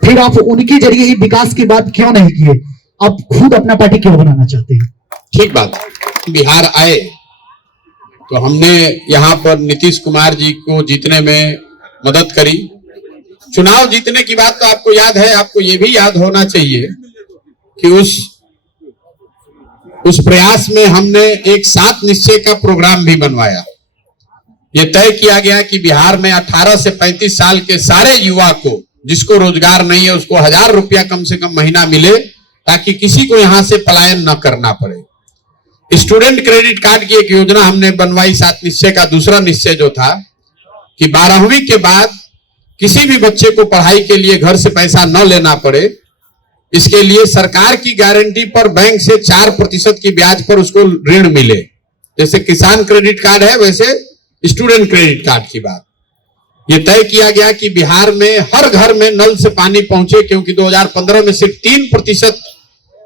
फिर आप उनके जरिए ही विकास की बात क्यों नहीं किए? आप खुद अपना पार्टी क्यों बनाना चाहते हैं? ठीक बात, बिहार आए तो हमने यहाँ पर नीतीश कुमार जी को जीतने में मदद करी। चुनाव जीतने की बात तो आपको याद है, आपको ये भी याद होना चाहिए कि उस प्रयास में हमने एक 7 निश्चय का प्रोग्राम भी बनवाया। ये तय किया गया कि बिहार में 18 से 35 साल के सारे युवा को, जिसको रोजगार नहीं है, उसको 1000 रुपया कम से कम महीना मिले, ताकि किसी को यहां से पलायन न करना पड़े। स्टूडेंट क्रेडिट कार्ड की एक योजना हमने बनवाई 7 निश्चय का। दूसरा निश्चय जो था कि 12वीं के बाद किसी भी बच्चे को पढ़ाई के लिए घर से पैसा न लेना पड़े, इसके लिए सरकार की गारंटी पर बैंक से 4% की ब्याज पर उसको ऋण मिले। जैसे किसान क्रेडिट कार्ड है, वैसे स्टूडेंट क्रेडिट कार्ड की बात। यह तय किया गया कि बिहार में हर घर में नल से पानी पहुंचे, क्योंकि 2015 में सिर्फ 3%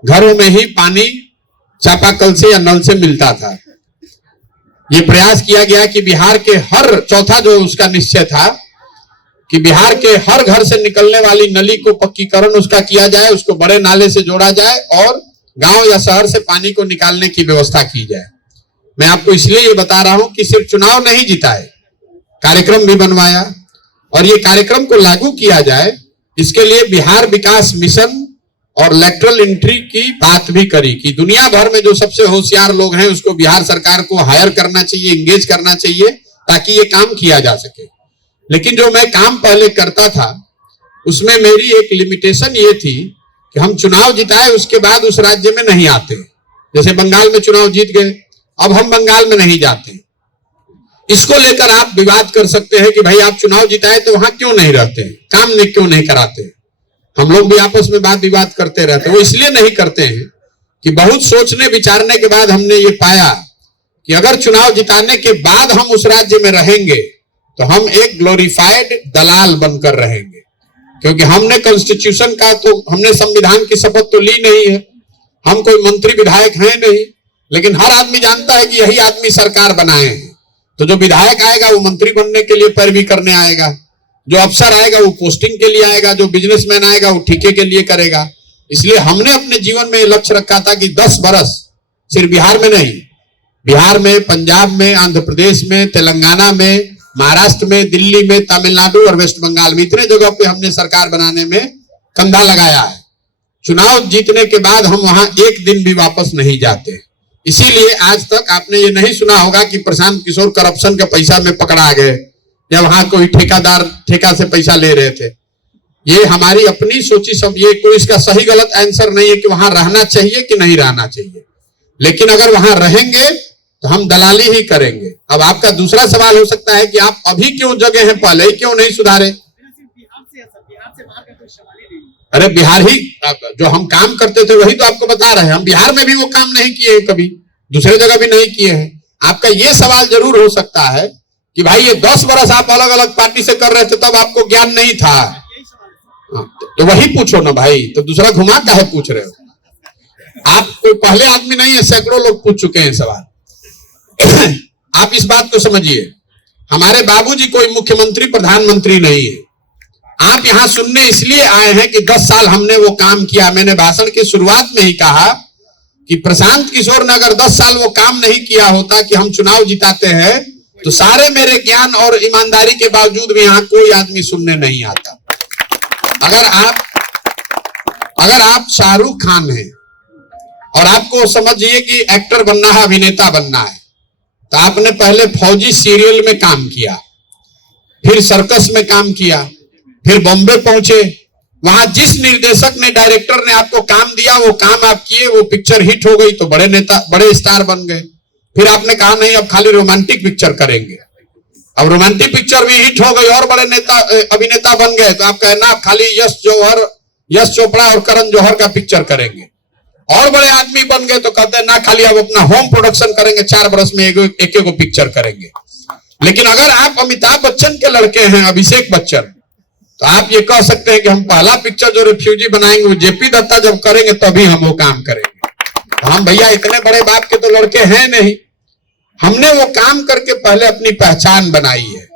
घरों में ही पानी चापाकल से या नल से मिलता था। यह प्रयास किया गया कि बिहार के हर, चौथा जो उसका निश्चय था कि बिहार के हर घर से निकलने वाली नली को पक्कीकरण उसका किया जाए, उसको बड़े नाले से जोड़ा जाए और गांव या शहर से पानी को निकालने की व्यवस्था की जाए। मैं आपको इसलिए ये बता रहा हूं कि सिर्फ चुनाव नहीं जिताए, कार्यक्रम भी बनवाया और ये कार्यक्रम को लागू किया जाए, इसके लिए बिहार विकास मिशन और लेटरल एंट्री की बात भी करी कि दुनिया भर में जो सबसे होशियार लोग हैं उसको बिहार सरकार को हायर करना चाहिए, इंगेज करना चाहिए, ताकि ये काम किया जा सके। लेकिन जो मैं काम पहले करता था उसमें मेरी एक लिमिटेशन ये थी कि हम चुनाव जिताए उसके बाद उस राज्य में नहीं आते। जैसे बंगाल में चुनाव जीत गए, अब हम बंगाल में नहीं जाते। इसको लेकर आप विवाद कर सकते हैं कि भाई आप चुनाव जिताए तो वहां क्यों नहीं रहते, काम नहीं क्यों नहीं कराते। हम लोग भी आपस में बात विवाद करते रहते हैं। वो इसलिए नहीं करते हैं कि बहुत सोचने विचारने के बाद हमने ये पाया कि अगर चुनाव जिताने के बाद हम उस राज्य में रहेंगे तो हम एक ग्लोरीफाइड दलाल बनकर रहेंगे, क्योंकि हमने कॉन्स्टिट्यूशन का तो, हमने संविधान की शपथ तो ली नहीं है, हम कोई मंत्री विधायक हैं नहीं, लेकिन हर आदमी जानता है कि यही आदमी सरकार बनाए हैं। तो जो विधायक आएगा वो मंत्री बनने के लिए पैरवी करने आएगा, जो अफसर आएगा वो पोस्टिंग के लिए आएगा, जो बिजनेसमैन आएगा वो ठेके के लिए करेगा। इसलिए हमने अपने जीवन में लक्ष्य रखा था कि 10 बरस सिर्फ बिहार में नहीं, बिहार में, पंजाब में, आंध्र प्रदेश में, तेलंगाना में, महाराष्ट्र में, दिल्ली में, तमिलनाडु और वेस्ट बंगाल में, इतने जगह पे हमने सरकार बनाने में कंधा लगाया है। चुनाव जीतने के बाद हम वहां एक दिन भी वापस नहीं जाते। इसीलिए आज तक आपने ये नहीं सुना होगा कि प्रशांत किशोर करप्शन का पैसा में पकड़ा गए या वहां कोई ठेकेदार ठेका से पैसा ले रहे थे। ये हमारी अपनी सोची सब, ये कोई इसका सही गलत आंसर नहीं है कि वहां रहना चाहिए कि नहीं रहना चाहिए, लेकिन अगर वहां रहेंगे तो हम दलाली ही करेंगे। अब आपका दूसरा सवाल हो सकता है कि आप अभी क्यों जगे हैं, पहले ही क्यों नहीं सुधारे। अरे बिहार ही जो हम काम करते थे वही तो आपको बता रहे हैं, हम बिहार में भी वो काम नहीं किए, कभी दूसरे जगह भी नहीं किए हैं। आपका ये सवाल जरूर हो सकता है कि भाई ये 10 बरस आप अलग अलग पार्टी से कर रहे थे, तब आपको ज्ञान नहीं था। तो वही पूछो ना भाई, तो दूसरा घुमा काहे पूछ रहे हो। आप कोई पहले आदमी नहीं है, सैकड़ों लोग पूछ चुके हैं सवाल। आप इस बात को समझिए, हमारे बाबूजी कोई मुख्यमंत्री प्रधानमंत्री नहीं है। आप यहां सुनने इसलिए आए हैं कि 10 साल हमने वो काम किया। मैंने भाषण की शुरुआत में ही कहा कि प्रशांत किशोर ने अगर 10 साल वो काम नहीं किया होता कि हम चुनाव जिताते हैं, तो सारे मेरे ज्ञान और ईमानदारी के बावजूद भी यहां कोई आदमी सुनने नहीं आता। अगर आप शाहरुख खान हैं और आपको समझिए कि एक्टर बनना है, अभिनेता बनना है, तो आपने पहले फौजी सीरियल में काम किया, फिर सर्कस में काम किया, फिर बॉम्बे पहुंचे, वहां जिस निर्देशक ने, डायरेक्टर ने आपको काम दिया वो काम आप किए, वो पिक्चर हिट हो गई तो बड़े नेता, बड़े स्टार बन गए। फिर आपने कहा नहीं अब खाली रोमांटिक पिक्चर करेंगे, अब रोमांटिक पिक्चर भी हिट हो गई और बड़े नेता अभिनेता बन गए, तो आप कहना आप खाली यश चोपड़ा और करण जौहर का पिक्चर करेंगे। और बड़े आदमी बन गए तो कहते हैं ना खाली अब अपना होम प्रोडक्शन करेंगे, 4 बरस में एक पिक्चर करेंगे। लेकिन अगर आप अमिताभ बच्चन के लड़के हैं, अभिषेक बच्चन, तो आप ये कह सकते हैं कि हम पहला पिक्चर जो रिफ्यूजी बनाएंगे वो जेपी दत्ता जब करेंगे तभी हम वो काम करेंगे। तो हम भैया इतने बड़े बाप के तो लड़के हैं नहीं, हमने वो काम करके पहले अपनी पहचान बनाई है।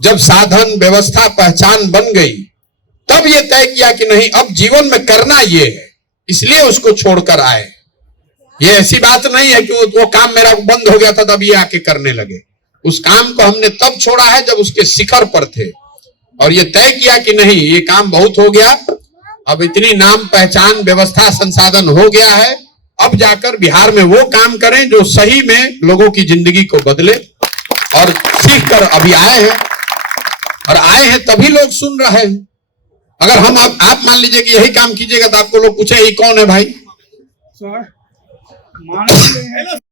जब साधन व्यवस्था पहचान बन गई तब ये तय किया कि नहीं, अब जीवन में करना ये है, इसलिए उसको छोड़कर आए। ये ऐसी बात नहीं है कि वो काम मेरा बंद हो गया था तब ये आके करने लगे। उस काम को हमने तब छोड़ा है जब उसके शिखर पर थे, और ये तय किया कि नहीं, ये काम बहुत हो गया, अब इतनी नाम पहचान व्यवस्था संसाधन हो गया है, अब जाकर बिहार में वो काम करें जो सही में लोगों की जिंदगी को बदले। और सीख कर अभी आए हैं, और आए हैं तभी लोग सुन रहे हैं। अगर हम आप मान लीजिए कि यही काम कीजिएगा तो आपको लोग पूछे ये कौन है भाई।